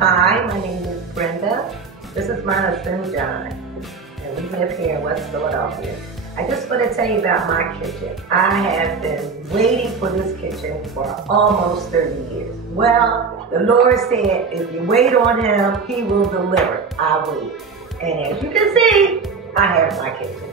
Hi, my name is Brenda. This is my husband, John, and we live here in West Philadelphia. I just want to tell you about my kitchen. I have been waiting for this kitchen for almost 30 years. Well, the Lord said, if you wait on Him, He will deliver. I wait. And as you can see, I have my kitchen.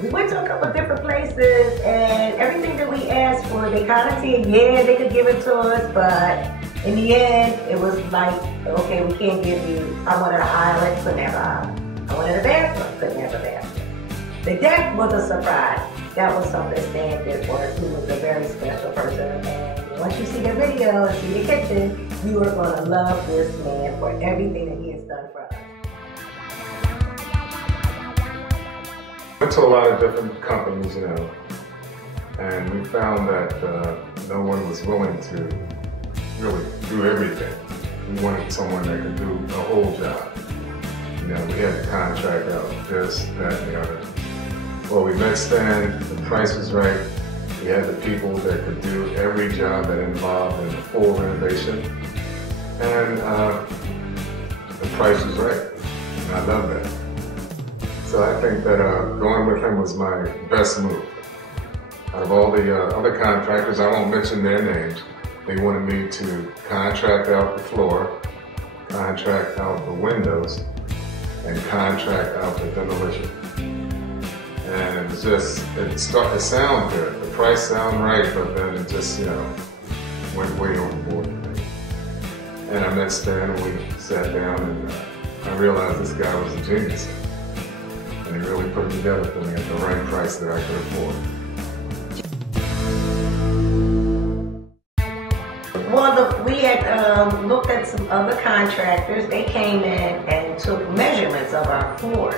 We went to a couple different places, and everything that we asked for, they kind of said, yeah, they could give it to us, but in the end, it was like, okay, we can't give you, I wanted an island, couldn't have an island. I wanted a bathroom, couldn't have a bathroom. The deck was a surprise. That was something Stan did for us, who was a very special person. And once you see the video and see the kitchen, you are going to love this man for everything that he has done for us. Went to a lot of different companies, and we found that no one was willing to really do everything. We wanted someone that could do the whole job. We had to contract out this, that, and the other. Well, we met Stan, the price was right. We had the people that could do every job that involved in a full renovation, and the price was right, and I love that. So I think that going with him was my best move. Out of all the other contractors, I won't mention their names, they wanted me to contract out the floor, contract out the windows, and contract out the demolition. And it was just, it sounded good. The price sounded right, but then it just, went way overboard for me. And I met Stan and we sat down, and I realized this guy was a genius. And he really put it together for me at the right price that I could afford. Well, we had looked at some other contractors. They came in and took measurements of our floor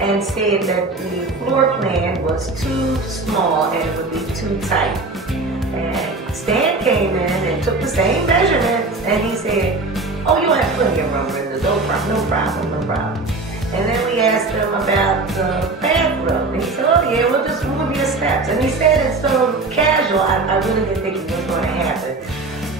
and said that the floor plan was too small and it would be too tight. And Stan came in and took the same measurements, and he said, oh, you'll have plenty of room, Brenda. No problem. And then we asked him about the bathroom. And he said, oh yeah, we'll just move your steps. And he said it so casual, I really didn't think it was going to happen.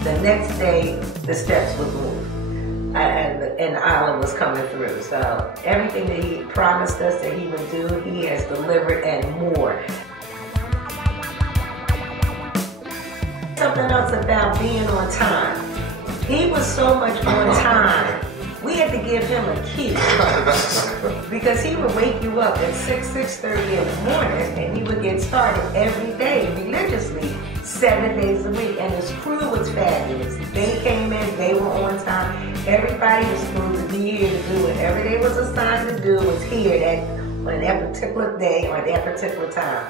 The next day, the steps was moved. And the island was coming through. So everything that he promised us that he would do, he has delivered and more. Something else about being on time. He was so much on time. We had to give him a key because he would wake you up at 6:30 in the morning, and he would get started every day religiously, 7 days a week. And his crew was fabulous. They came in, they were on time. Everybody was supposed to be here to do whatever they was assigned to do was here on that particular day or that particular time.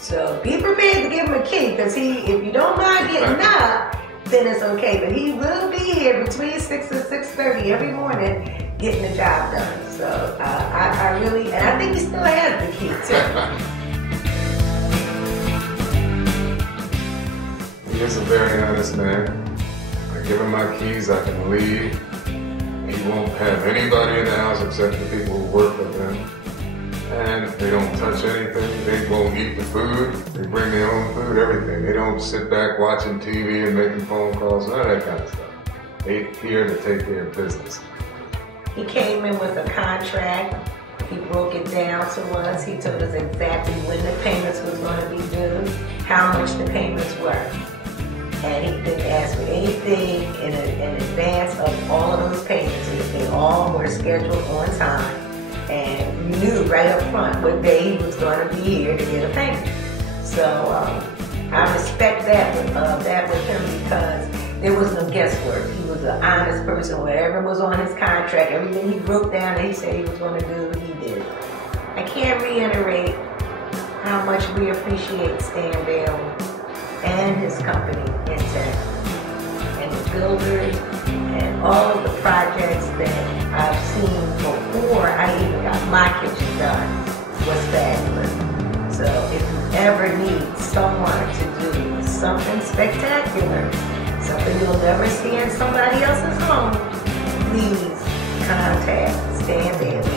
So be prepared to give him a key, because if you don't mind getting up, then it's okay. But he will be here between 6 and 6:30 every morning getting the job done. So I really, and I think he still has the key too. He is a very honest man. I give him my keys, I can leave. He won't have anybody in the house except the people who work with him. And they don't touch anything. They won't eat the food. They bring their own food, everything. They don't sit back watching TV and making phone calls, none of that kind of stuff. They're here to take care of business. He came in with a contract. He broke it down to us. He told us exactly when the payments was going to be due, how much the payments were. And he didn't ask for anything in advance of all of those payments. They all were scheduled on time. And you knew right up front what day he was going to be here to get a payment. So I respect that with him, because there was no guesswork. He was an honest person. Whatever was on his contract, everything he wrote down that he said he was going to do, he did. I can't reiterate how much we appreciate Stan Bale and his company, Intech, and the builders, and all of the projects that I've seen before I even got my kitchen done was fabulous. So if you ever need someone to do something spectacular, something you'll never see in somebody else's home, please contact Stan Bale.